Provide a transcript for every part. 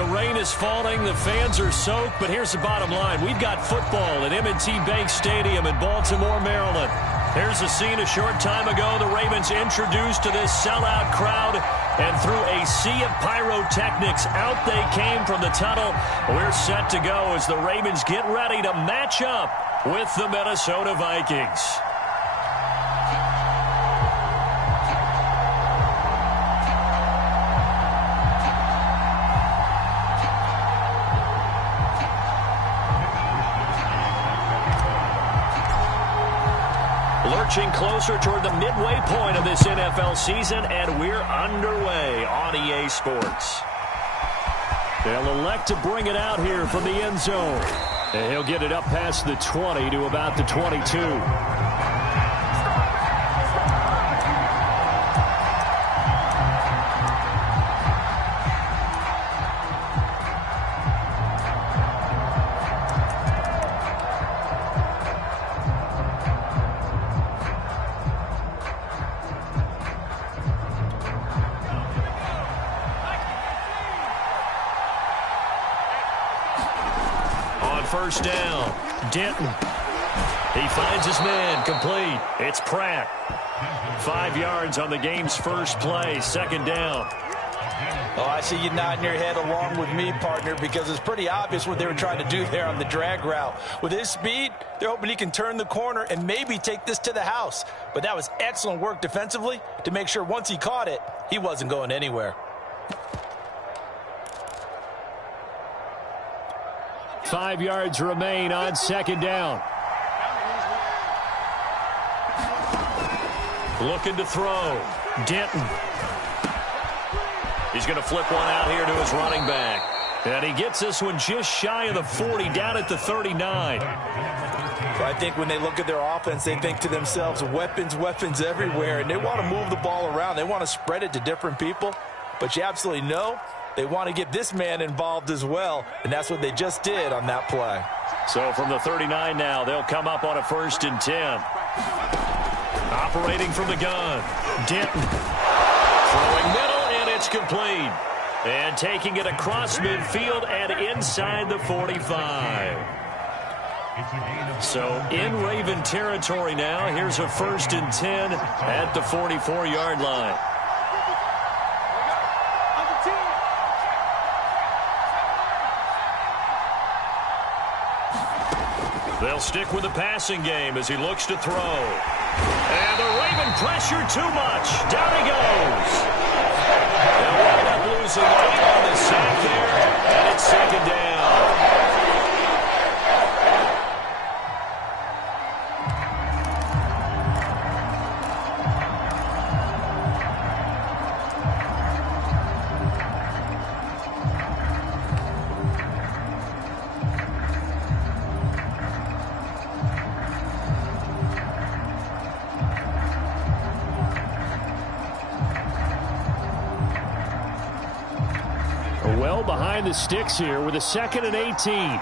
The rain is falling. The fans are soaked. But here's the bottom line. We've got football at M&T Bank Stadium in Baltimore, Maryland. Here's the scene a short time ago. The Ravens introduced to this sellout crowd. And through a sea of pyrotechnics, out they came from the tunnel. We're set to go as the Ravens get ready to match up with the Minnesota Vikings. Lurching closer toward the midway point of this NFL season, and we're underway on EA Sports. They'll elect to bring it out here from the end zone. And he'll get it up past the 20 to about the 22. First down, Denton. He finds his man, complete. It's Pratt. 5 yards on the game's first play, second down. Oh, I see you nodding your head along with me, partner, because it's pretty obvious what they were trying to do there on the drag route. With his speed, they're hoping he can turn the corner and maybe take this to the house. But that was excellent work defensively to make sure once he caught it, he wasn't going anywhere. 5 yards remain on second down. Looking to throw. Denton. He's going to flip one out here to his running back. And he gets this one just shy of the 40, down at the 39. So I think when they look at their offense, they think to themselves, weapons, weapons everywhere. And they want to move the ball around. They want to spread it to different people. But you absolutely know they want to get this man involved as well, and that's what they just did on that play. So from the 39 now, they'll come up on a 1st and 10. Operating from the gun, Denton. Throwing middle, and it's complete. And taking it across midfield and inside the 45. So in Raven territory now, here's a 1st and 10 at the 44-yard line. They'll stick with the passing game as he looks to throw. And the Raven pressure too much. Down he goes. They'll wind up losing 8 on the sack there, and it's second down. Well behind the sticks here with a 2nd and 18.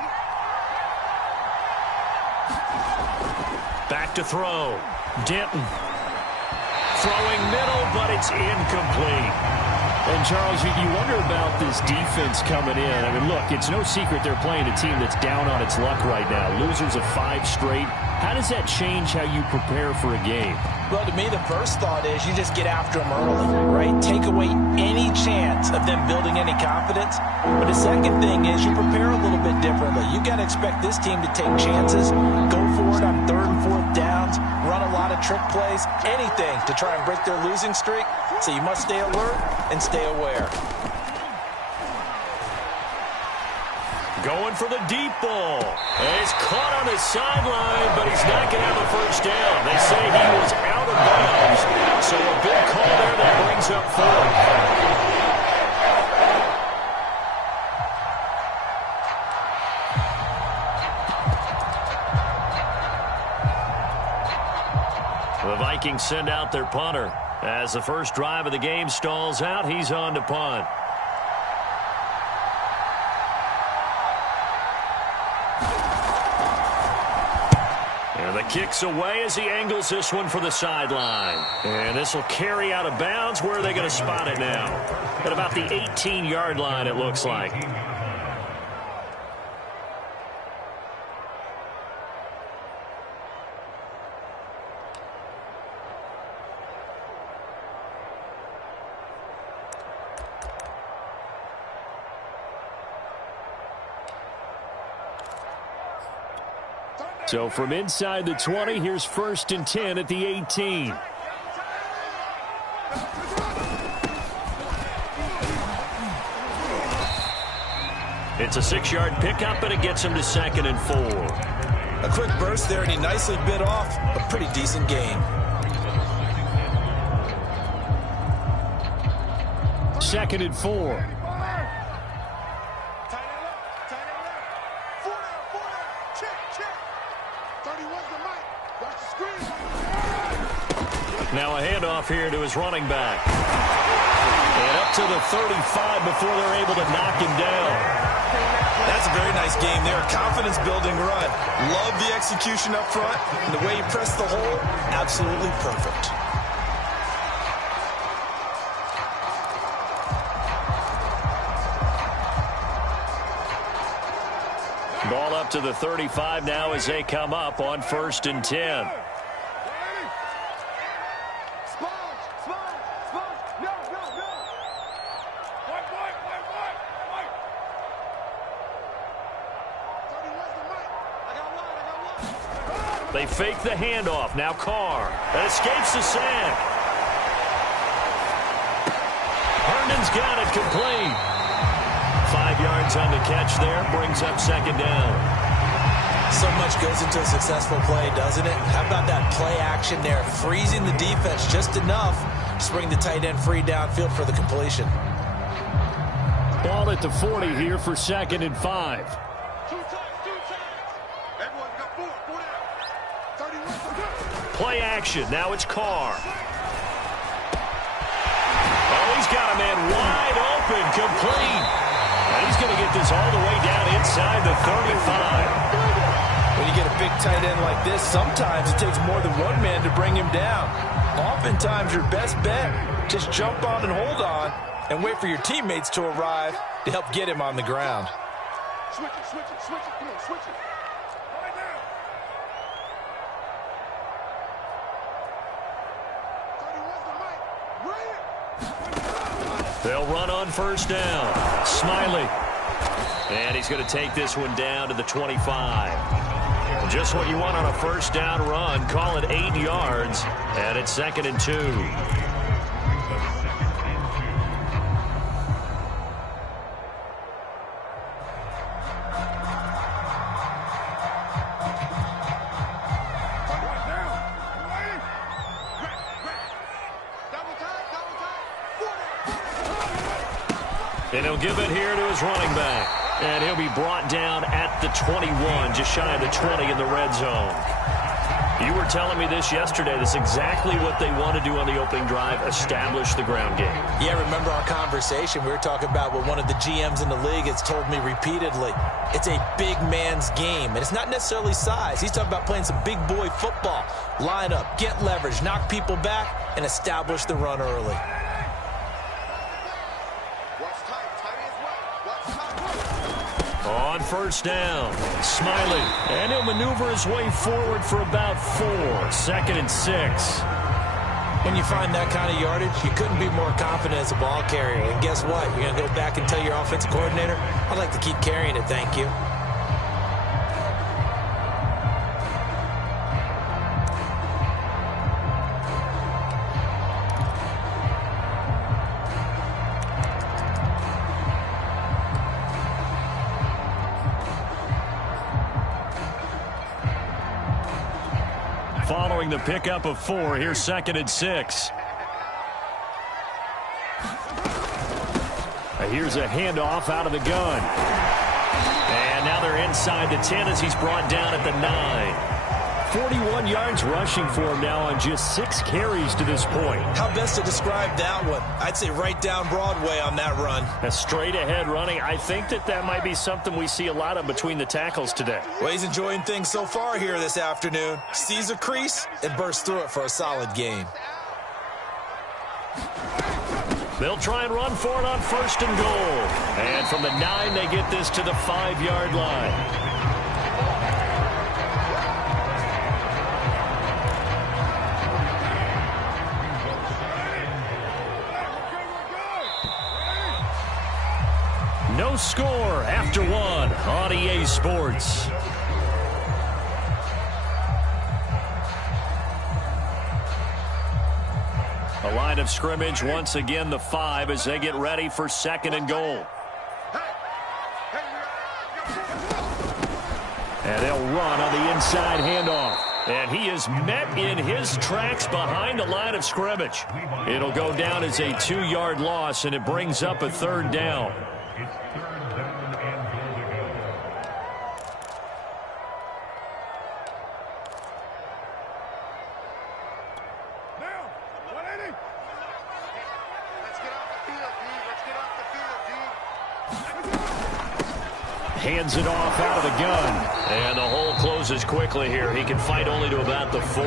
Back to throw. Denton. Throwing middle, but it's incomplete. And, Charles, you wonder about this defense coming in. I mean, look, it's no secret they're playing a team that's down on its luck right now. Losers of 5 straight. How does that change how you prepare for a game? Well, to me, the first thought is you just get after them early, right? Take away any chance of them building any confidence. But the second thing is you prepare a little bit differently. You got to expect this team to take chances, go for it on 3rd and 4th downs, run a lot of trick plays, anything to try and break their losing streak. So you must stay alert and stay aware. Going for the deep ball. And he's caught on the sideline, but he's not going to have a first down. They say he was out of bounds. So a big call there that brings up 4. The Vikings send out their punter. As the first drive of the game stalls out, he's on to punt. And the kick's away as he angles this one for the sideline. And this will carry out of bounds. Where are they going to spot it now? At about the 18-yard line, it looks like. So from inside the 20, here's 1st and 10 at the 18. It's a 6-yard pickup, and it gets him to 2nd and 4. A quick burst there, and he nicely bit off a pretty decent gain. 2nd and 4. Now a handoff here to his running back. And up to the 35 before they're able to knock him down. That's a very nice game there. Confidence-building run. Love the execution up front. And the way he pressed the hole, absolutely perfect. Ball up to the 35 now as they come up on 1st and 10. They fake the handoff. Now Carr. That escapes the sack. Herndon's got it complete. 5 yards on the catch there. Brings up 2nd down. So much goes into a successful play, doesn't it? How about that play action there? Freezing the defense just enough to bring the tight end free downfield for the completion. Ball at the 40 here for 2nd and 5. Play action. Now it's Carr. Oh, he's got a man wide open, complete. And he's going to get this all the way down inside the 35. When you get a big tight end like this, sometimes it takes more than one man to bring him down. Oftentimes, your best bet, just jump on and hold on and wait for your teammates to arrive to help get him on the ground. Switch it, switch it, switch it. Come on, switch it. Right now. They'll run on 1st down. Smiley. And he's going to take this one down to the 25. Just what you want on a 1st down run. Call it 8 yards. And it's 2nd and 2. And he'll give it here to his running back. And he'll be brought down at the 21, just shy of the 20 in the red zone. You were telling me this yesterday. That's exactly what they want to do on the opening drive, establish the ground game. Yeah, remember our conversation? We were talking about what one of the GMs in the league has told me repeatedly. It's a big man's game, and it's not necessarily size. He's talking about playing some big boy football. Line up, get leverage, knock people back, and establish the run early. On 1st down, Smiley, and he'll maneuver his way forward for about 4. 2nd and 6. When you find that kind of yardage, you couldn't be more confident as a ball carrier. And guess what? You're going to go back and tell your offensive coordinator, I'd like to keep carrying it, thank you. Following the pickup of 4, here's 2nd and 6. Here's a handoff out of the gun. And now they're inside the 10 as he's brought down at the 9. 41 yards rushing for him now on just 6 carries to this point. How best to describe that one? I'd say right down Broadway on that run. A straight ahead running. I think that might be something we see a lot of between the tackles today. Well, he's enjoying things so far here this afternoon. Sees a crease and bursts through it for a solid gain. They'll try and run for it on 1st and goal. And from the 9, they get this to the 5-yard line. No score after 1 on EA Sports. The line of scrimmage, once again, the 5 as they get ready for 2nd and goal. And they'll run on the inside handoff. And he is met in his tracks behind the line of scrimmage. It'll go down as a 2-yard loss, and it brings up a 3rd down. Hands it off out of the gun. And the hole closes quickly here. He can fight only to about the 4.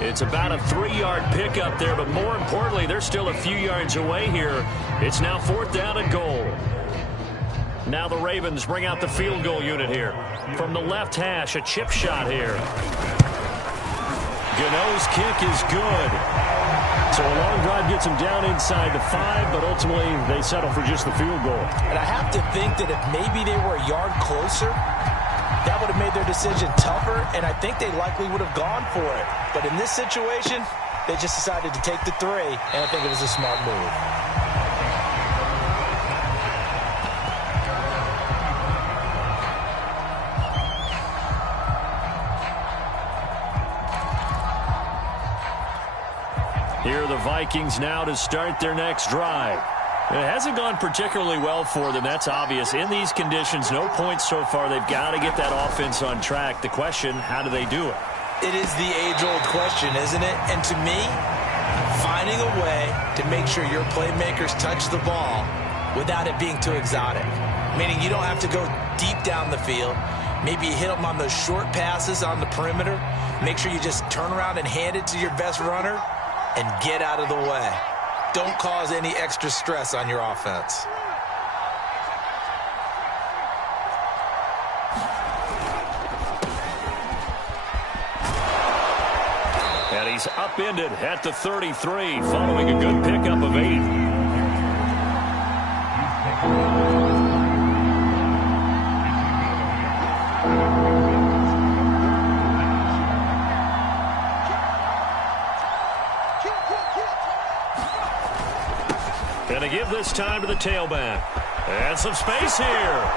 It's about a 3-yard pickup there, but more importantly, they're still a few yards away here. It's now 4th down and goal. Now the Ravens bring out the field goal unit here. From the left hash, a chip shot here. Gano's kick is good. So a long drive gets them down inside the 5, but ultimately they settle for just the field goal. And I have to think that if maybe they were a yard closer, that would have made their decision tougher, and I think they likely would have gone for it. But in this situation, they just decided to take the 3, and I think it was a smart move. Here are the Vikings now to start their next drive. It hasn't gone particularly well for them, that's obvious. In these conditions, no points so far. They've got to get that offense on track. The question, how do they do it? It is the age-old question, isn't it? And to me, finding a way to make sure your playmakers touch the ball without it being too exotic. Meaning you don't have to go deep down the field. Maybe you hit them on those short passes on the perimeter. Make sure you just turn around and hand it to your best runner and get out of the way. Don't cause any extra stress on your offense. And he's upended at the 33, following a good pickup of 8. Going to give this time to the tailback. And some space here.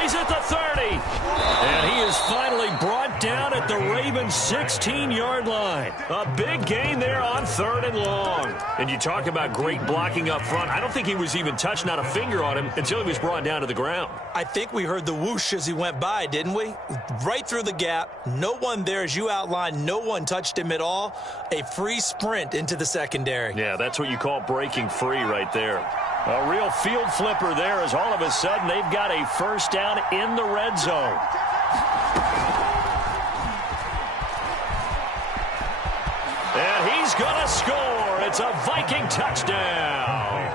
He's at the 30. And he is finally brought down at the Ravens' 16-yard line. A big gain there on 3rd and long. And you talk about great blocking up front. I don't think he was even touched, not a finger on him, until he was brought down to the ground. I think we heard the whoosh as he went by, didn't we? Right through the gap. No one there, as you outlined. No one touched him at all. A free sprint into the secondary. Yeah, that's what you call breaking free right there. A real field flipper there, as all of a sudden they've got a 1st down in the red zone. And he's going to score. It's a Viking touchdown.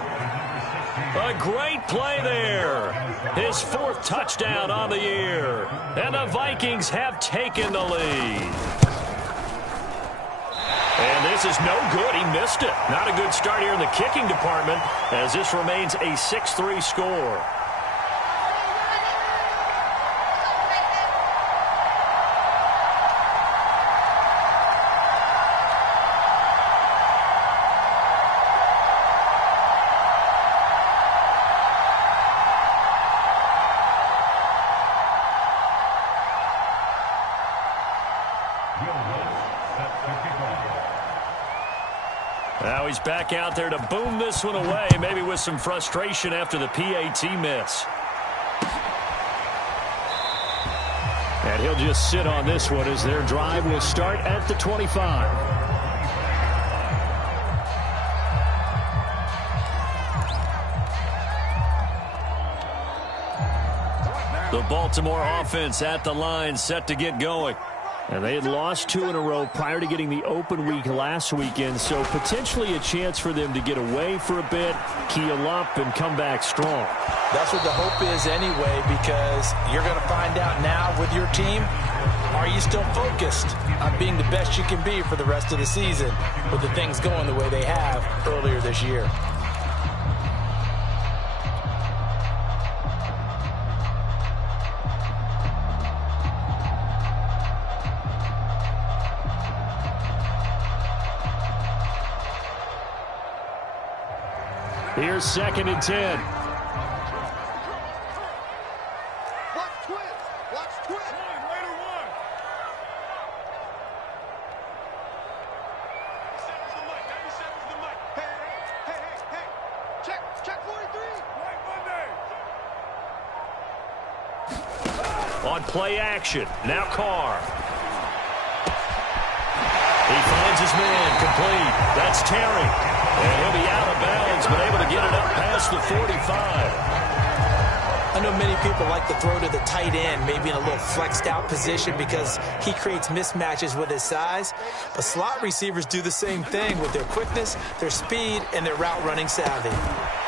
A great play there. His 4th touchdown on the year. And the Vikings have taken the lead. And this is no good. He missed it. Not a good start here in the kicking department, as this remains a 6-3 score. Now he's back out there to boom this one away, maybe with some frustration after the PAT miss. And he'll just sit on this one as their drive will start at the 25. The Baltimore offense at the line, set to get going. And they had lost 2 in a row prior to getting the open week last weekend, so potentially a chance for them to get away for a bit, keel up, and come back strong. That's what the hope is anyway, because you're going to find out now with your team, are you still focused on being the best you can be for the rest of the season with the things going the way they have earlier this year? Here's 2nd and 10. Watch twist. Watch twist. Raider one. Severs the mic. Davey severs the mic. Hey. Check 43. Right Monday. On play action. Now Carr. He finds his man. Complete. That's Terry. And he'll be out of bounds, but able to get it up past the 45. I know many people like to throw to the tight end, maybe in a little flexed out position because he creates mismatches with his size. But slot receivers do the same thing with their quickness, their speed, and their route running savvy.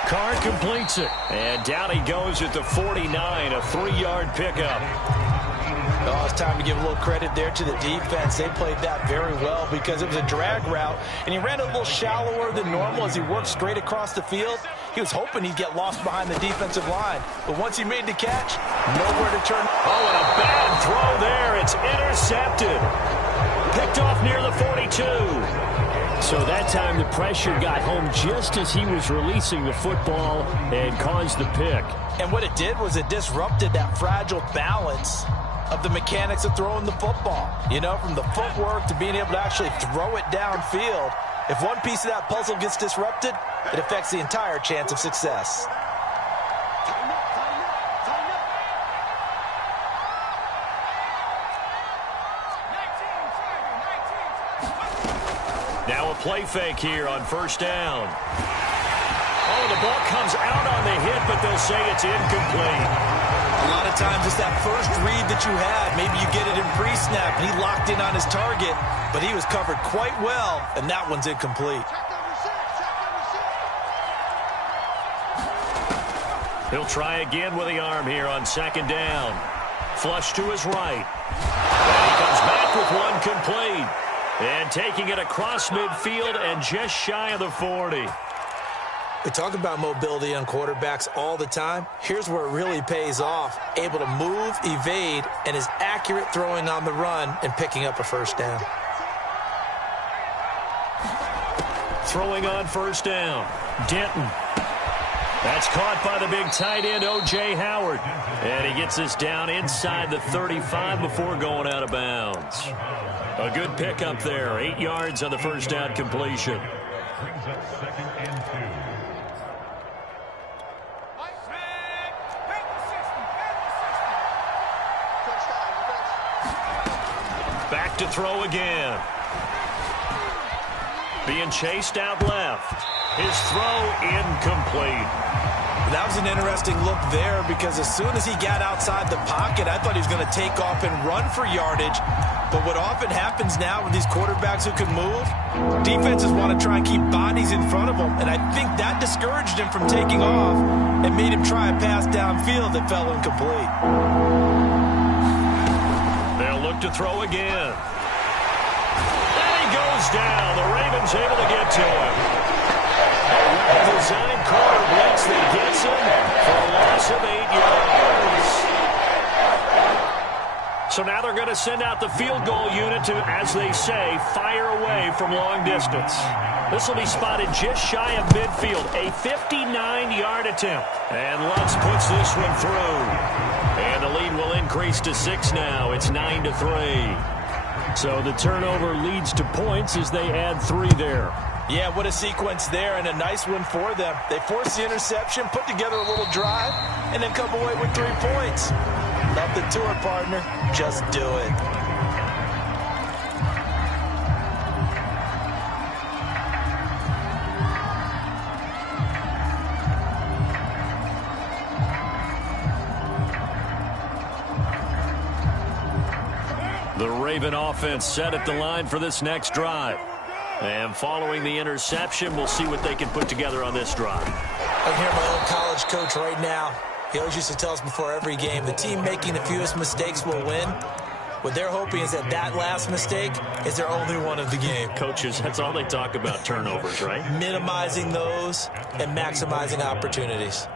Carr completes it. And down he goes at the 49, a 3-yard pickup. Oh, it's time to give a little credit there to the defense. They played that very well because it was a drag route, and he ran a little shallower than normal as he worked straight across the field. He was hoping he'd get lost behind the defensive line, but once he made the catch, nowhere to turn. Oh, and a bad throw there. It's intercepted. Picked off near the 42. So that time the pressure got home just as he was releasing the football and caused the pick. And what it did was it disrupted that fragile balance of the mechanics of throwing the football. You know, from the footwork to being able to actually throw it downfield. If one piece of that puzzle gets disrupted, it affects the entire chance of success. Now a play fake here on 1st down. Oh, the ball comes out on the hit, but they'll say it's incomplete. A lot of times it's that first read that you had. Maybe you get it in pre-snap, and he locked in on his target, but he was covered quite well, and that one's incomplete. He'll try again with the arm here on 2nd down. Flush to his right. And he comes back with one complete. And taking it across midfield and just shy of the 40. We talk about mobility on quarterbacks all the time. Here's where it really pays off. Able to move, evade, and is accurate throwing on the run and picking up a 1st down. Throwing on 1st down. Denton. That's caught by the big tight end, O.J. Howard. And he gets this down inside the 35 before going out of bounds. A good pickup there. 8 yards on the 1st down completion. Brings up 2nd and 2. Back to throw again. Being chased out left. His throw incomplete. That was an interesting look there because as soon as he got outside the pocket, I thought he was going to take off and run for yardage. But what often happens now with these quarterbacks who can move, defenses want to try and keep bodies in front of them. And I think that discouraged him from taking off and made him try a pass downfield that fell incomplete. They'll look to throw again. And he goes down. The Ravens able to get to him. A well-designed corner blitz that gets him for a loss of 8 yards. So now they're going to send out the field goal unit to, as they say, fire away from long distance. This will be spotted just shy of midfield. A 59-yard attempt. And Lutz puts this one through. And the lead will increase to 6 now. It's 9-3. So the turnover leads to points as they add 3 there. Yeah, what a sequence there, and a nice one for them. They force the interception, put together a little drive, and then come away with 3 points. Nothing to it, partner. Just do it. The Raven offense set at the line for this next drive. And following the interception, we'll see what they can put together on this drive. I can hear my old college coach right now. He always used to tell us before every game, the team making the fewest mistakes will win. What they're hoping is that that last mistake is their only one of the game. Coaches, that's all they talk about, turnovers, right? Minimizing those and maximizing opportunities.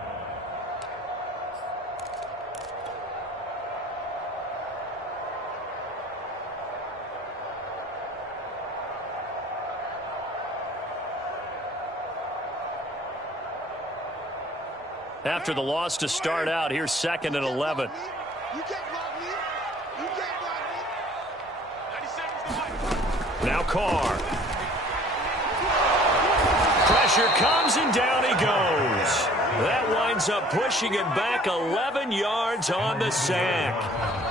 After the loss to start out, here's 2nd and 11. You can't block me. You can't block me. 90 seconds to fight. Now Carr. Pressure comes and down he goes. That winds up pushing it back 11 yards on the sack.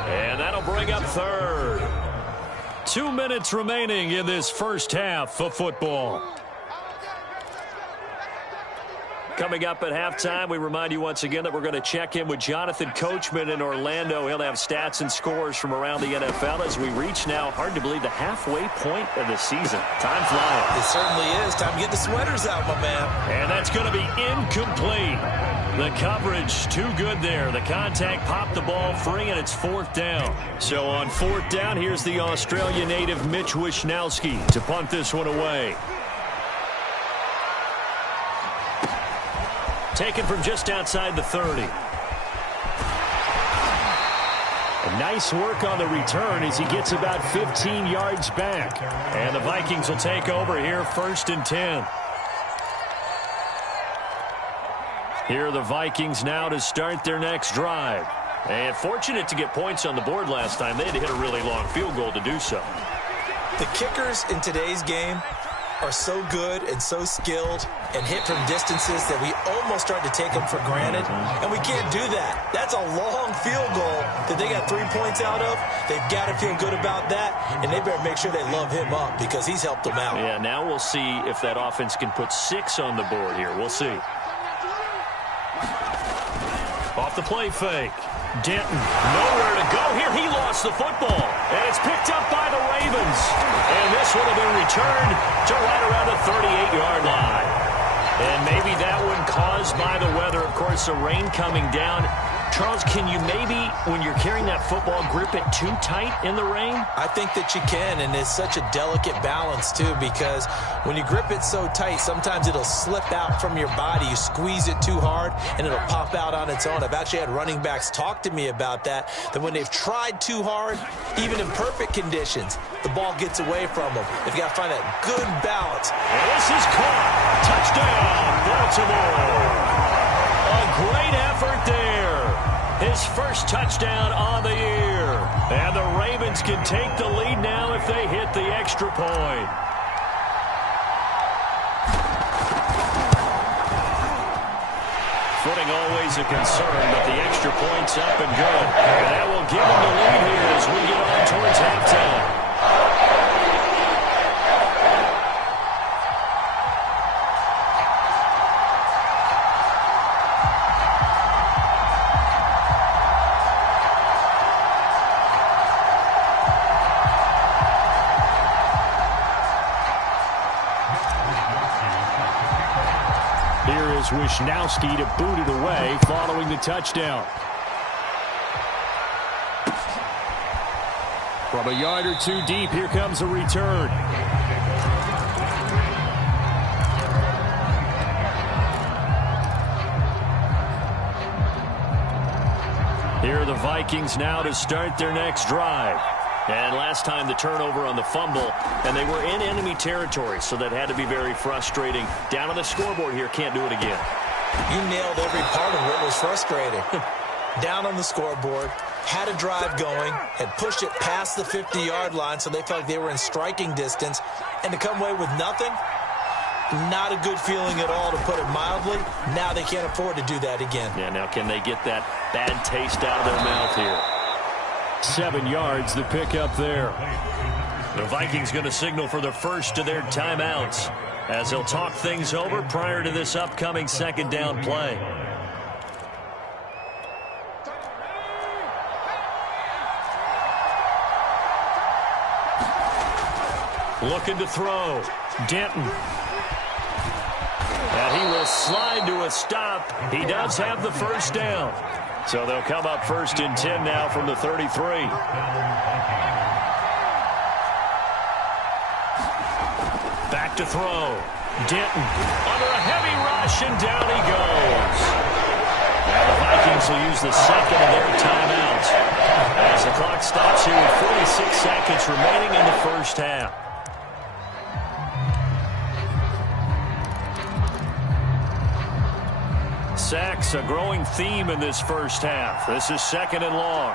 And that'll bring up 3rd. 2 minutes remaining in this first half of football. Coming up at halftime, we remind you once again that we're going to check in with Jonathan Coachman in Orlando. He'll have stats and scores from around the NFL as we reach now, hard to believe, the halfway point of the season. Time flying. It certainly is. Time to get the sweaters out, my man. And that's going to be incomplete. The coverage too good there. The contact popped the ball free, and it's 4th down. So on 4th down, here's the Australia native Mitch Wishnowsky to punt this one away. Taken from just outside the 30. And nice work on the return as he gets about 15 yards back. And the Vikings will take over here 1st and 10. Here are the Vikings now to start their next drive. And fortunate to get points on the board last time. They had to hit a really long field goal to do so. The kickers in today's game are so good and so skilled and hit from distances that we almost start to take them for granted, and we can't do that. That's a long field goal that they got 3 points out of. They've got to feel good about that, and they better make sure they love him up because he's helped them out. Yeah, now we'll see if that offense can put 6 on the board here. We'll see. Off the play fake. Denton, nowhere to go here. He lost the football, and it's picked up by the Ravens. And this would have been returned to right around the 38-yard line. And maybe that one caused by the weather. Of course, the rain coming down. Charles, can you maybe, when you're carrying that football, grip it too tight in the rain? I think that you can, and it's such a delicate balance, too, because when you grip it so tight, sometimes it'll slip out from your body. You squeeze it too hard, and it'll pop out on its own. I've actually had running backs talk to me about that when they've tried too hard, even in perfect conditions, the ball gets away from them. They've got to find that good balance. And this is caught. Touchdown, Baltimore. A great effort there. His first touchdown on the year. And the Ravens can take the lead now if they hit the extra point. Footing always a concern, but the extra point's up and good. And that will give them the lead here as we get on towards halftime. Wishnowsky to boot it away following the touchdown. From a yard or two deep, here comes a return. Here are the Vikings now to start their next drive. And last time the turnover on the fumble, and they were in enemy territory, so that had to be very frustrating. Down on the scoreboard here, can't do it again. You nailed every part of what was frustrating. Down on the scoreboard, had a drive going, had pushed it past the 50-yard line, so they felt like they were in striking distance, and to come away with nothing, not a good feeling at all, to put it mildly. Now they can't afford to do that again. Yeah, now can they get that bad taste out of their mouth here? 7 yards, the pickup there. The Vikings going to signal for the first of their timeouts as they'll talk things over prior to this upcoming second down play. Looking to throw. Denton. And he will slide to a stop. He does have the first down. So they'll come up 1st and 10 now from the 33. Back to throw. Denton under a heavy rush, and down he goes. Now the Vikings will use the second of their timeouts as the clock stops here with 46 seconds remaining in the first half. Sacks, a growing theme in this first half. This is 2nd and long.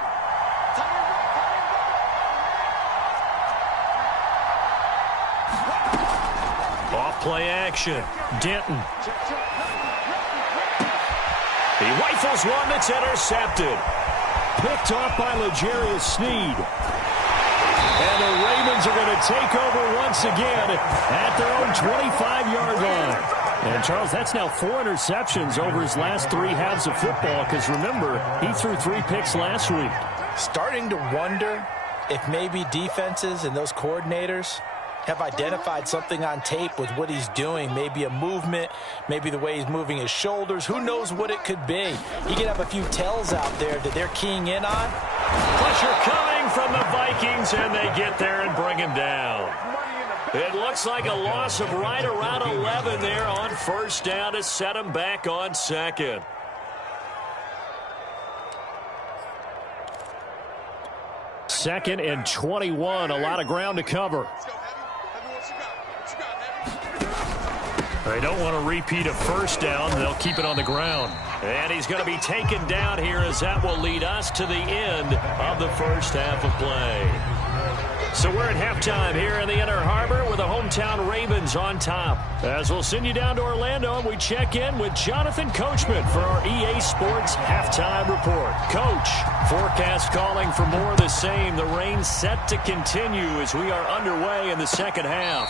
Off play action. Denton. He rifles one that's intercepted. Picked off by L'Jarius Sneed. And the Ravens are going to take over once again at their own 25-yard line. And, Charles, that's now 4 interceptions over his last 3 halves of football because, remember, he threw 3 picks last week. Starting to wonder if maybe defenses and those coordinators have identified something on tape with what he's doing. Maybe a movement, maybe the way he's moving his shoulders. Who knows what it could be? He could have a few tells out there that they're keying in on. Pressure coming from the Vikings, and they get there and bring him down. It looks like a loss of right around 11 there on first down to set him back on 2nd. Second and 21, a lot of ground to cover. They don't want to repeat a first down. They'll keep it on the ground. And he's going to be taken down here as that will lead us to the end of the first half of play. So we're at halftime here in the Inner Harbor with the hometown Ravens on top. As we'll send you down to Orlando, and we check in with Jonathan Coachman for our EA Sports Halftime Report. Coach, forecast calling for more of the same. The rain set to continue as we are underway in the second half.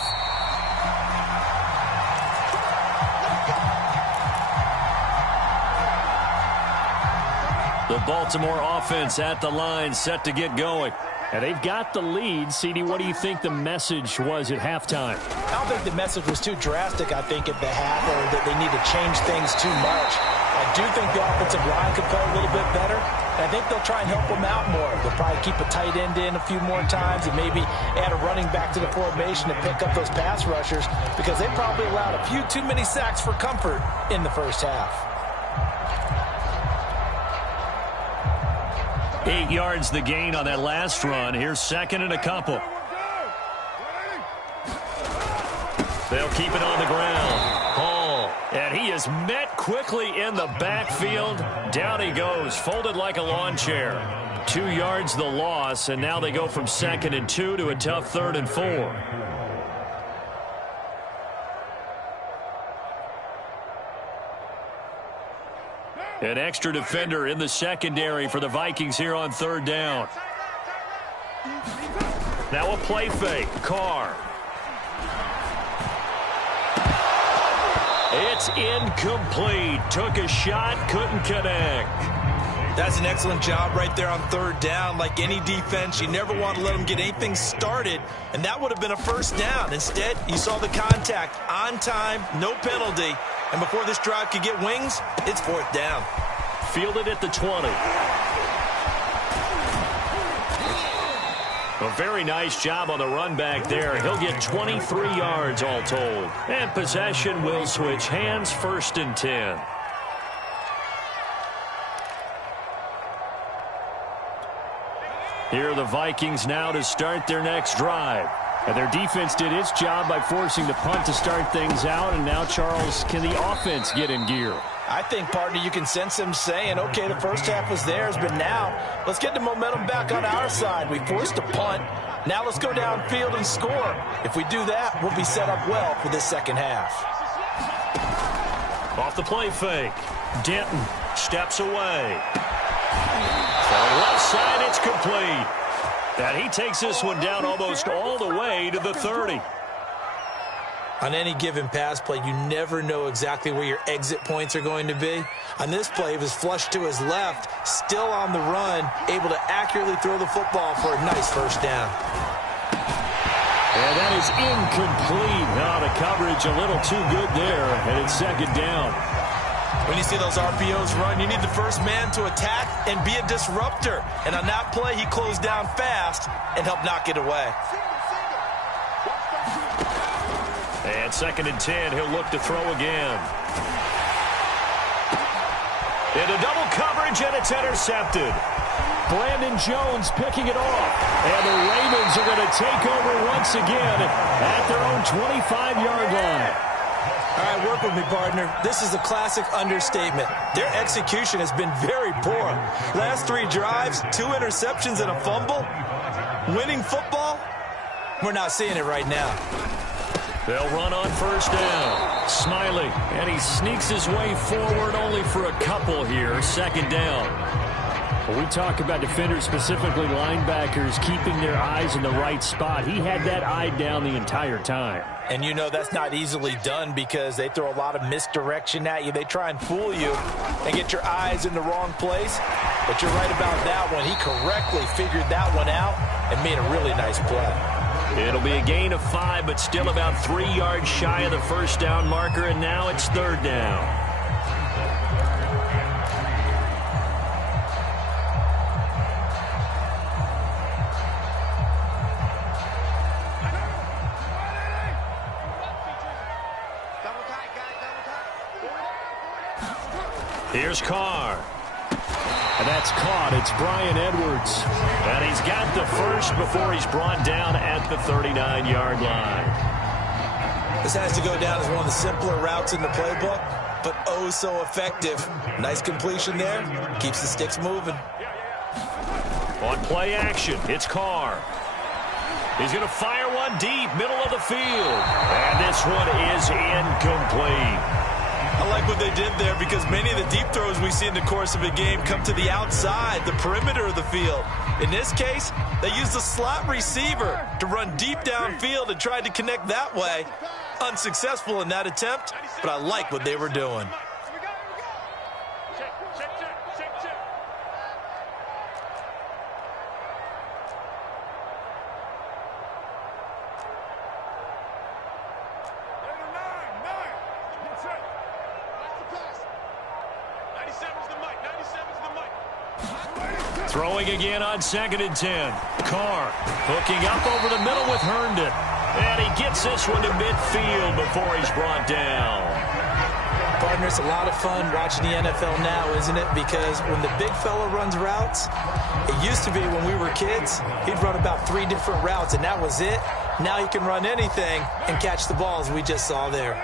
The Baltimore offense at the line set to get going. And they've got the lead. CD, what do you think the message was at halftime? I don't think the message was too drastic, I think, at the half, or that they need to change things too much. I do think the offensive line could play a little bit better. And I think they'll try and help them out more. They'll probably keep a tight end in a few more times and maybe add a running back to the formation to pick up those pass rushers because they probably allowed a few too many sacks for comfort in the first half. 8 yards the gain on that last run. Here's 2nd and a couple. They'll keep it on the ground. Hall, and he is met quickly in the backfield. Down he goes, folded like a lawn chair. 2 yards the loss, and now they go from 2nd and 2 to a tough 3rd and 4. An extra defender in the secondary for the Vikings here on 3rd down. Now a play fake. Carr. It's incomplete. Took a shot, couldn't connect. That's an excellent job right there on 3rd down. Like any defense, you never want to let them get anything started, and that would have been a first down. Instead, you saw the contact on time, no penalty, and before this drive could get wings, it's 4th down. Fielded at the 20. A very nice job on the run back there. He'll get 23 yards all told. And possession will switch hands, 1st and 10. Here are the Vikings now to start their next drive. And their defense did its job by forcing the punt to start things out. And now, Charles, can the offense get in gear? I think, partner, you can sense them saying, okay, the first half was theirs, but now let's get the momentum back on our side. We forced a punt. Now let's go downfield and score. If we do that, we'll be set up well for this second half. Off the play fake. Denton steps away. On the left side, it's complete. And he takes this one down almost all the way to the 30. On any given pass play, you never know exactly where your exit points are going to be. On this play, he was flushed to his left, still on the run, able to accurately throw the football for a nice first down. And that is incomplete. Now the coverage a little too good there, and it's 2nd down. When you see those RPOs run, you need the first man to attack and be a disruptor. And on that play, he closed down fast and helped knock it away. And 2nd and 10, he'll look to throw again. Into double coverage, and it's intercepted. Brandon Jones picking it off. And the Ravens are going to take over once again at their own 25-yard line. All right, work with me, partner. This is a classic understatement. Their execution has been very poor. Last 3 drives, 2 interceptions and a fumble. Winning football? We're not seeing it right now. They'll run on first down. Smiley, and he sneaks his way forward only for a couple here. Second down. When we talk about defenders, specifically linebackers, keeping their eyes in the right spot, he had that eye down the entire time. And you know that's not easily done because they throw a lot of misdirection at you. They try and fool you and get your eyes in the wrong place. But you're right about that one. He correctly figured that one out and made a really nice play. It'll be a gain of 5, but still about 3 yards shy of the first down marker, and now it's third down. Here's Carr. And that's caught. It's Bryan Edwards. And he's got the first before he's brought down at the 39-yard line. This has to go down as one of the simpler routes in the playbook, but oh so effective. Nice completion there. Keeps the sticks moving. On play action, it's Carr. He's going to fire one deep, middle of the field. And this one is incomplete. I like what they did there because many of the deep throws we see in the course of a game come to the outside, the perimeter of the field. In this case, they used the slot receiver to run deep downfield and tried to connect that way. Unsuccessful in that attempt, but I like what they were doing. Throwing again on 2nd and 10. Carr hooking up over the middle with Herndon. And he gets this one to midfield before he's brought down. Partner, it's a lot of fun watching the NFL now, isn't it? Because when the big fella runs routes, it used to be when we were kids, he'd run about 3 different routes, and that was it. Now he can run anything and catch the balls we just saw there.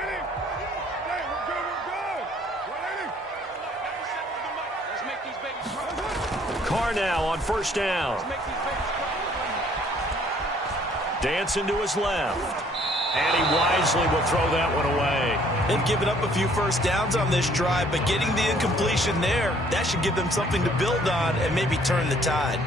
Carr now on first down. Dancing to his left. And he wisely will throw that one away. They've given up a few first downs on this drive, but getting the incompletion there, that should give them something to build on and maybe turn the tide.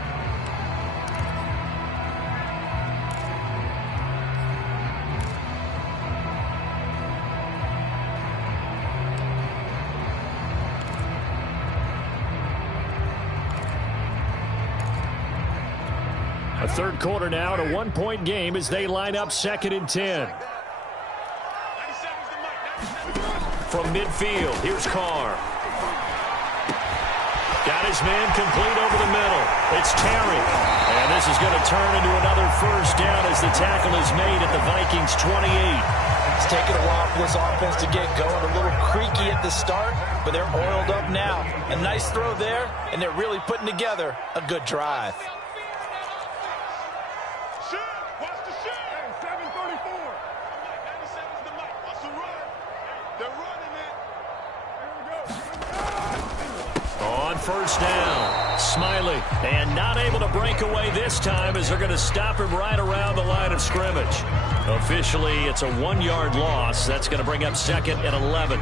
A third quarter now, and a 1-point game as they line up 2nd and 10. From midfield, here's Carr. Got his man complete over the middle. It's Terry. And this is going to turn into another first down as the tackle is made at the Vikings 28. It's taken a while for this offense to get going. A little creaky at the start, but they're oiled up now. A nice throw there, and they're really putting together a good drive. On first down, Smiley, and not able to break away this time as they're going to stop him right around the line of scrimmage. Officially, it's a 1-yard loss. That's going to bring up 2nd and 11.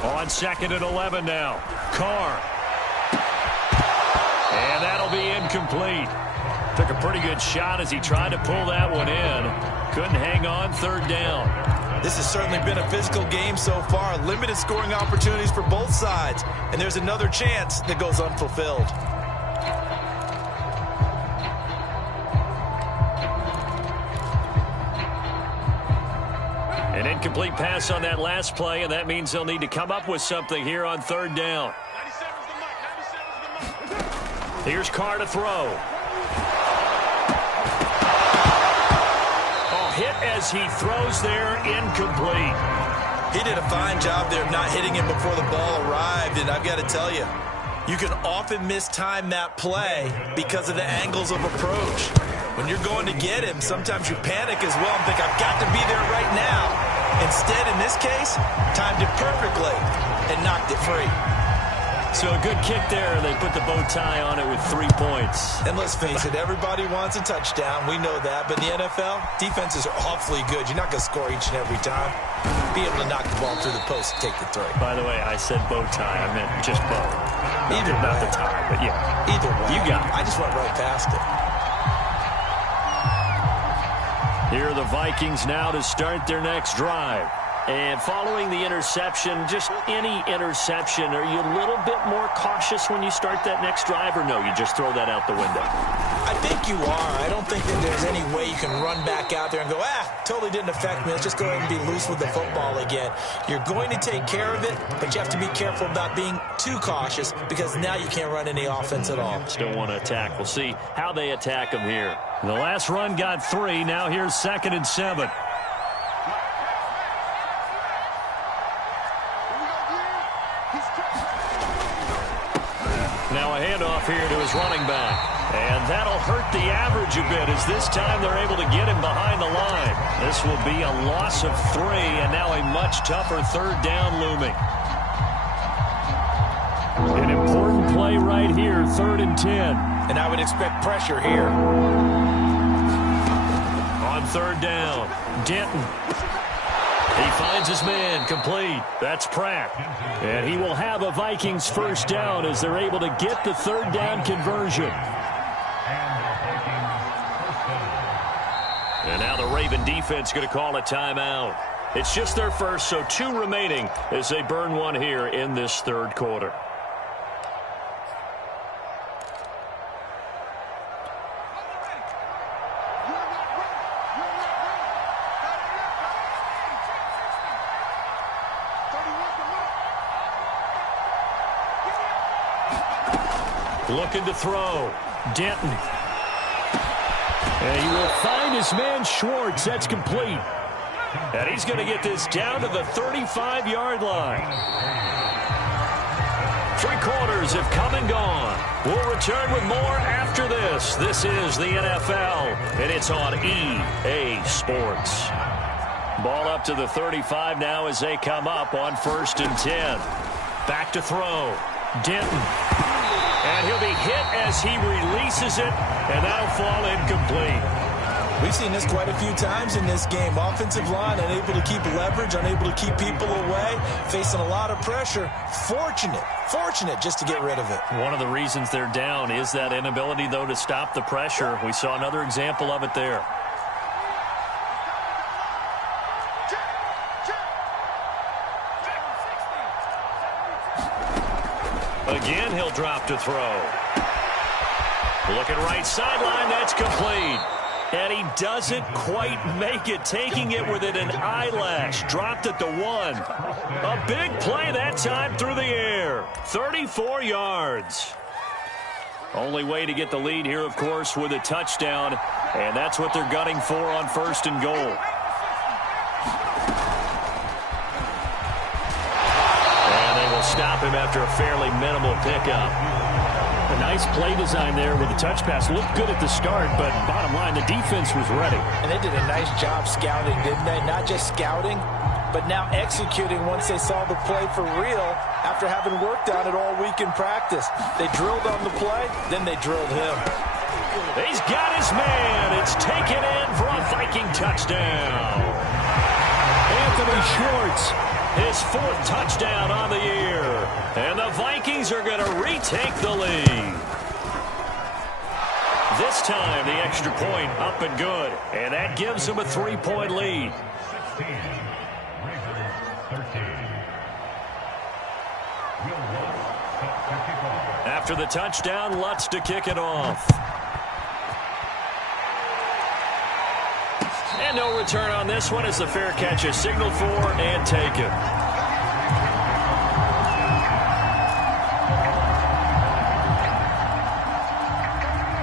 On 2nd and 11 now. Carr. And that'll be incomplete. Took a pretty good shot as he tried to pull that one in. Couldn't hang on 3rd down. This has certainly been a physical game so far. Limited scoring opportunities for both sides. And there's another chance that goes unfulfilled. An incomplete pass on that last play, and that means they'll need to come up with something here on 3rd down. Here's Carr to throw. Oh, hit as he throws there, incomplete. He did a fine job there of not hitting him before the ball arrived, and I've got to tell you, you can often mistime that play because of the angles of approach. When you're going to get him, sometimes you panic as well and think, I've got to be there right now. Instead, in this case, timed it perfectly and knocked it free. So a good kick there. They put the bow tie on it with 3 points. And let's face it, everybody wants a touchdown. We know that. But in the NFL, defenses are awfully good. You're not going to score each and every time. Be able to knock the ball through the post and take the three. By the way, I said bow tie. I meant just bow. Either way. Not the tie, but yeah. Either way. You got it. I just went right past it. Here are the Vikings now to start their next drive. And following the interception, just any interception, are you a little bit more cautious when you start that next drive, or no, you just throw that out the window? I think you are. I don't think that there's any way you can run back out there and go, totally didn't affect me. Let's just go ahead and be loose with the football again. You're going to take care of it, but you have to be careful about being too cautious because now you can't run any offense at all. Still want to attack. We'll see how they attack them here. The last run got 3. Now here's 2nd and 7. Now a handoff here to his running back. And that'll hurt the average a bit as this time they're able to get him behind the line. This will be a loss of 3 and now a much tougher 3rd down looming. An important play right here, 3rd and 10. And I would expect pressure here. On 3rd down, Denton. He finds his man, complete. That's Pratt. And he will have a Vikings 1st down as they're able to get the 3rd down conversion. And now the Raven defense going to call a timeout. It's just their first, so 2 remaining as they burn 1 here in this 3rd quarter. Looking to throw. Denton. And he will find his man Schwartz. That's complete. And he's going to get this down to the 35-yard line. 3 quarters have come and gone. We'll return with more after this. This is the NFL, and it's on EA Sports. Ball up to the 35 now as they come up on 1st and 10. Back to throw. Denton. And he'll be hit as he releases it, and that'll fall incomplete. We've seen this quite a few times in this game. Offensive line unable to keep leverage, unable to keep people away, facing a lot of pressure. Fortunate just to get rid of it. One of the reasons they're down is that inability, though, to stop the pressure. We saw another example of it there. Again, he'll drop to throw. Looking right sideline, that's complete. And he doesn't quite make it, taking it within an eyelash. Dropped at the 1. A big play that time through the air. 34 yards. Only way to get the lead here, of course, with a touchdown. And that's what they're gunning for on 1st and goal. Stop him after a fairly minimal pickup. A nice play design there with the touch pass. Looked good at the start, but bottom line, the defense was ready. And they did a nice job scouting, didn't they? Not just scouting, but now executing once they saw the play for real after having worked on it all week in practice. They drilled on the play, then they drilled him. He's got his man. It's taken in for a Viking touchdown. Anthony Schwartz. His 4th touchdown on the year. And the Vikings are going to retake the lead. This time, the extra point up and good. And that gives them a 3-point lead. After the touchdown, Lutz to kick it off. And no return on this one as the fair catch is signaled for and taken.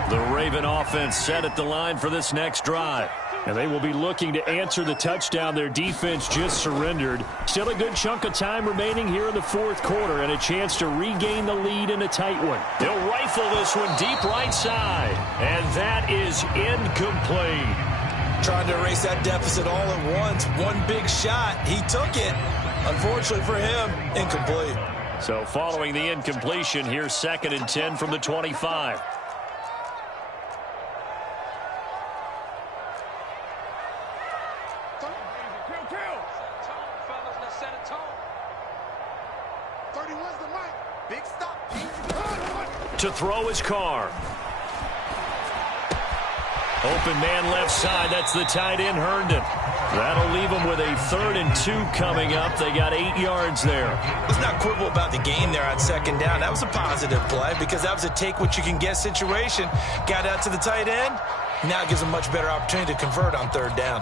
The Raven offense set at the line for this next drive. And they will be looking to answer the touchdown their defense just surrendered. Still a good chunk of time remaining here in the fourth quarter and a chance to regain the lead in a tight one. They'll rifle this one deep right side. And that is incomplete. Trying to erase that deficit all at once. One big shot. He took it. Unfortunately for him, incomplete. So following the incompletion, here's 2nd and 10 from the 25. To throw his car. Open man left side. That's the tight end, Herndon. That'll leave them with a 3rd and 2 coming up. They got 8 yards there. Let's not quibble about the gain there on 2nd down. That was a positive play because that was a take-what-you-can-get situation. Got out to the tight end. Now it gives them a much better opportunity to convert on 3rd down.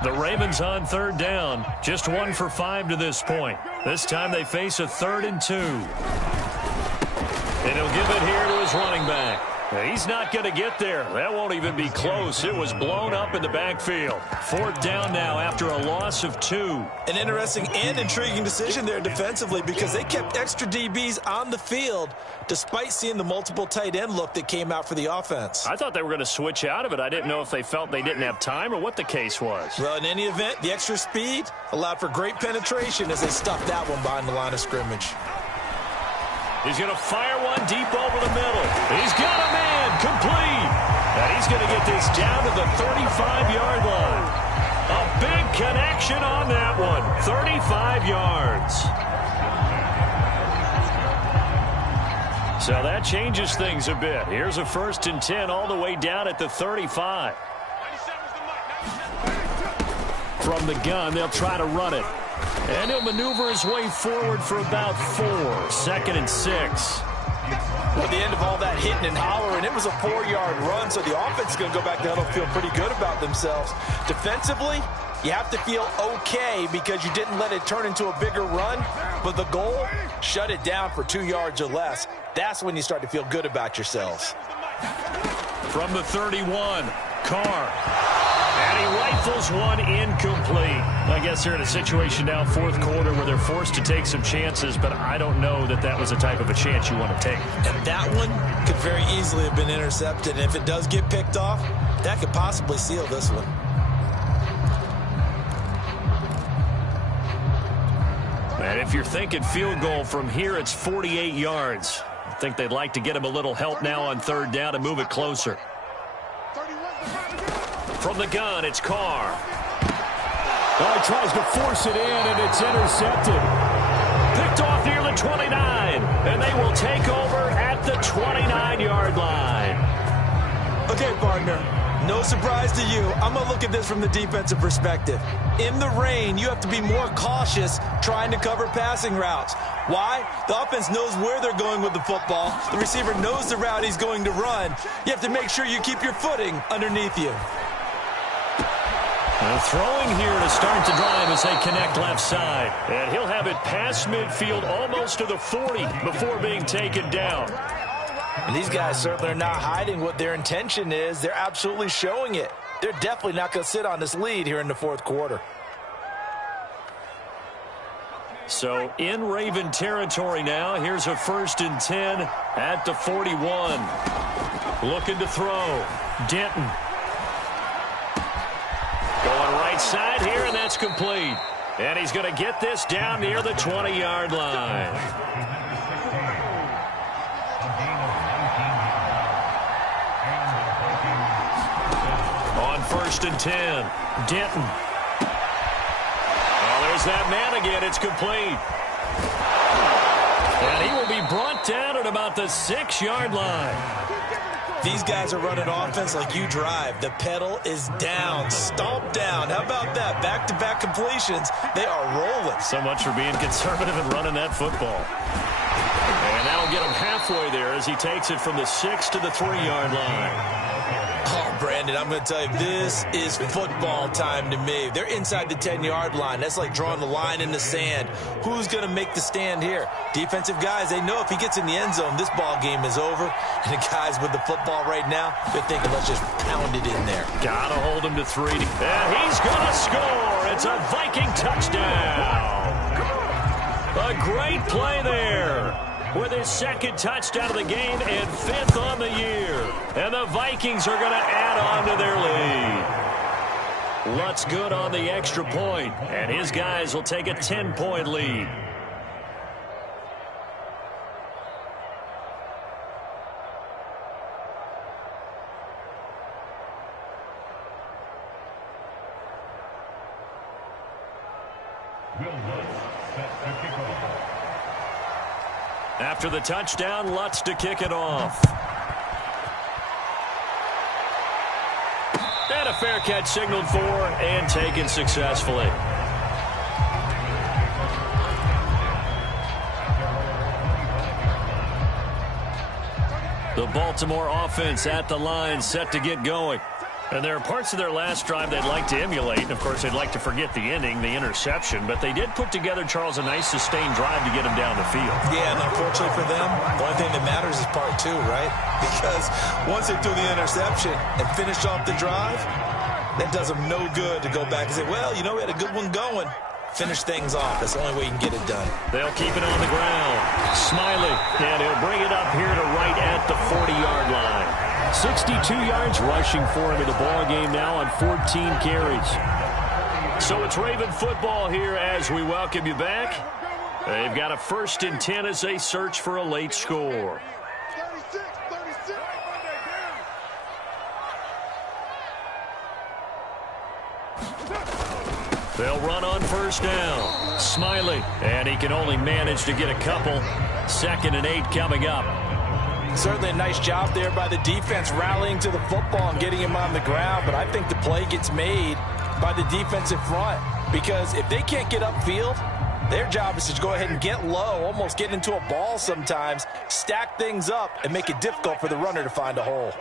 The Ravens on 3rd down. Just 1 for 5 to this point. This time they face a 3rd and 2. And he'll give it here to his running back. He's not going to get there. That won't even be close. It was blown up in the backfield. 4th down now after a loss of 2. An interesting and intriguing decision there defensively because they kept extra DBs on the field despite seeing the multiple tight end look that came out for the offense. I thought they were going to switch out of it. I didn't know if they felt they didn't have time or what the case was. Well, in any event, the extra speed allowed for great penetration as they stuffed that one behind the line of scrimmage. He's going to fire one deep over the middle. He's got a man complete. And he's going to get this down to the 35-yard line. A big connection on that one. 35 yards. So that changes things a bit. Here's a 1st and 10 all the way down at the 35. From the gun, they'll try to run it. And he'll maneuver his way forward for about 4. 2nd and 6. At the end of all that hitting and hollering, it was a 4-yard run, so the offense is going to go back down and feel pretty good about themselves. Defensively, you have to feel okay because you didn't let it turn into a bigger run, but the goal, shut it down for 2 yards or less. That's when you start to feel good about yourselves. From the 31, Carr. And he rifles one incomplete. I guess they're in a situation now, 4th quarter, where they're forced to take some chances, but I don't know that that was the type of a chance you want to take. And that one could very easily have been intercepted. And if it does get picked off, that could possibly seal this one. And if you're thinking field goal from here, it's 48 yards. I think they'd like to get him a little help now on 3rd down and move it closer. From the gun, it's Carr. Oh, he tries to force it in, and it's intercepted. Picked off near the 29, and they will take over at the 29-yard line. Okay, partner, no surprise to you. I'm going to look at this from the defensive perspective. In the rain, you have to be more cautious trying to cover passing routes. Why? The offense knows where they're going with the football. The receiver knows the route he's going to run. You have to make sure you keep your footing underneath you. Throwing here to start the drive as they connect left side. And he'll have it past midfield almost to the 40 before being taken down. And these guys certainly are not hiding what their intention is. They're absolutely showing it. They're definitely not going to sit on this lead here in the 4th quarter. So in Raven territory now. Here's a 1st and 10 at the 41. Looking to throw. Denton. Going right side here, and that's complete. And he's going to get this down near the 20-yard line. On 1st and 10, Denton. Oh, there's that man again. It's complete. And he will be brought down at about the 6-yard line. These guys are running offense like you drive. The pedal is down, stomped down. How about that? Back-to-back completions. They are rolling. So much for being conservative and running that football. And that'll get him halfway there as he takes it from the 6 to the 3-yard line. Oh, Brandon, I'm going to tell you, this is football time to me. They're inside the 10-yard line. That's like drawing the line in the sand. Who's going to make the stand here? Defensive guys, they know if he gets in the end zone, this ball game is over. And the guys with the football right now, they're thinking, let's just pound it in there. Got to hold him to 3. And he's going to score. It's a Viking touchdown. A great play there. With his second touchdown of the game and 5th on the year. And the Vikings are going to add on to their lead. Lutz good on the extra point, and his guys will take a 10-point lead. After the touchdown, Lutz to kick it off. And a fair catch signaled for and taken successfully. The Baltimore offense at the line, set to get going. And there are parts of their last drive they'd like to emulate. And, of course, they'd like to forget the ending, the interception. But they did put together, Charles, a nice sustained drive to get him down the field. Yeah, and unfortunately for them, the only thing that matters is part 2, right? Because once they threw the interception and finished off the drive, that does them no good to go back and say, well, you know, we had a good one going. Finish things off. That's the only way you can get it done. They'll keep it on the ground. Smiley, and he'll bring it up here to right at the 40-yard line. 62 yards rushing for him in the ball game now on 14 carries. So it's Raven football here as we welcome you back. They've got a 1st and 10 as they search for a late score. 36. They'll run on 1st down. Smiley, and he can only manage to get a couple. 2nd and 8 coming up. Certainly a nice job there by the defense rallying to the football and getting him on the ground, but I think the play gets made by the defensive front because if they can't get upfield, their job is to go ahead and get low, almost get into a ball sometimes, stack things up, and make it difficult for the runner to find a hole.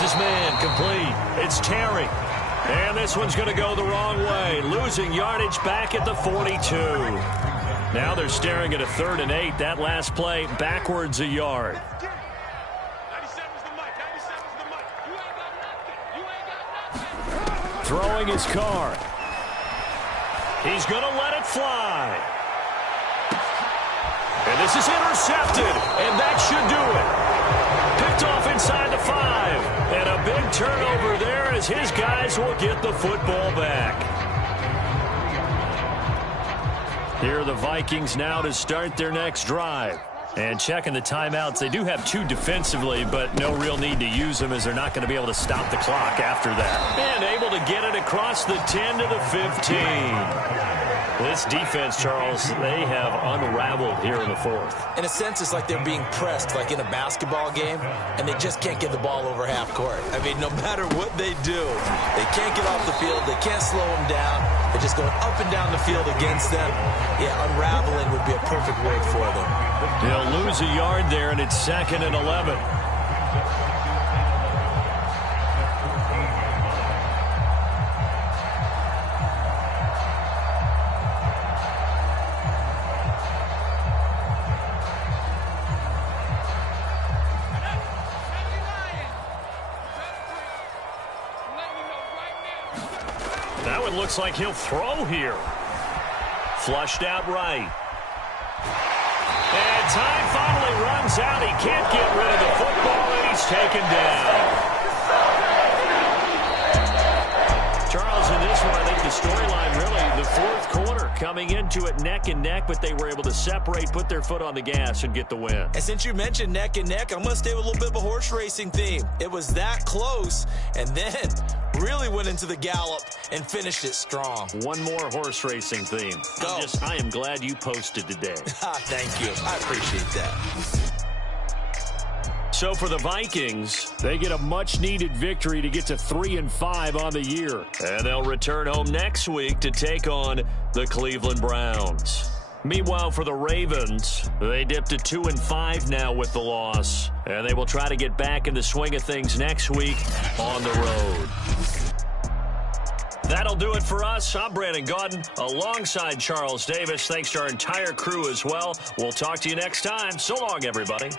His man complete. It's Terry. And this one's going to go the wrong way. Losing yardage back at the 42. Now they're staring at a 3rd and 8. That last play backwards a yard. 97's the mic. 97's the mic. You ain't got nothing. You ain't got nothing. Throwing his card. He's going to let it fly. And this is intercepted. And that should do it. Picked off inside the 5. And a big turnover there as his guys will get the football back. Here are the Vikings now to start their next drive. And checking the timeouts, they do have 2 defensively, but no real need to use them as they're not going to be able to stop the clock after that. And able to get it across the 10 to the 15. This defense, Charles, they have unraveled here in the 4th. In a sense, it's like they're being pressed, like in a basketball game, and they just can't get the ball over half court. I mean, no matter what they do, they can't get off the field. They can't slow them down. They're just going up and down the field against them. Yeah, unraveling would be a perfect word for them. They'll lose a yard there, and it's 2nd and 11. Looks like he'll throw here. Flushed out right. And time finally runs out. He can't get rid of the football, and he's taken down. Charles, in this one, I think the storyline really, the 4th quarter, coming into it neck and neck, but they were able to separate, put their foot on the gas, and get the win. And since you mentioned neck and neck, I'm going to stay with a little bit of a horse racing theme. It was that close, and then really went into the gallop and finished it strong. One more horse racing theme. Go. I am glad you posted today. Thank you. I appreciate that. So for the Vikings, they get a much-needed victory to get to 3-5 on the year. And they'll return home next week to take on the Cleveland Browns. Meanwhile, for the Ravens, they dipped to 2-5 now with the loss. And they will try to get back in the swing of things next week on the road. That'll do it for us. I'm Brandon Gaudin alongside Charles Davis. Thanks to our entire crew as well. We'll talk to you next time. So long, everybody.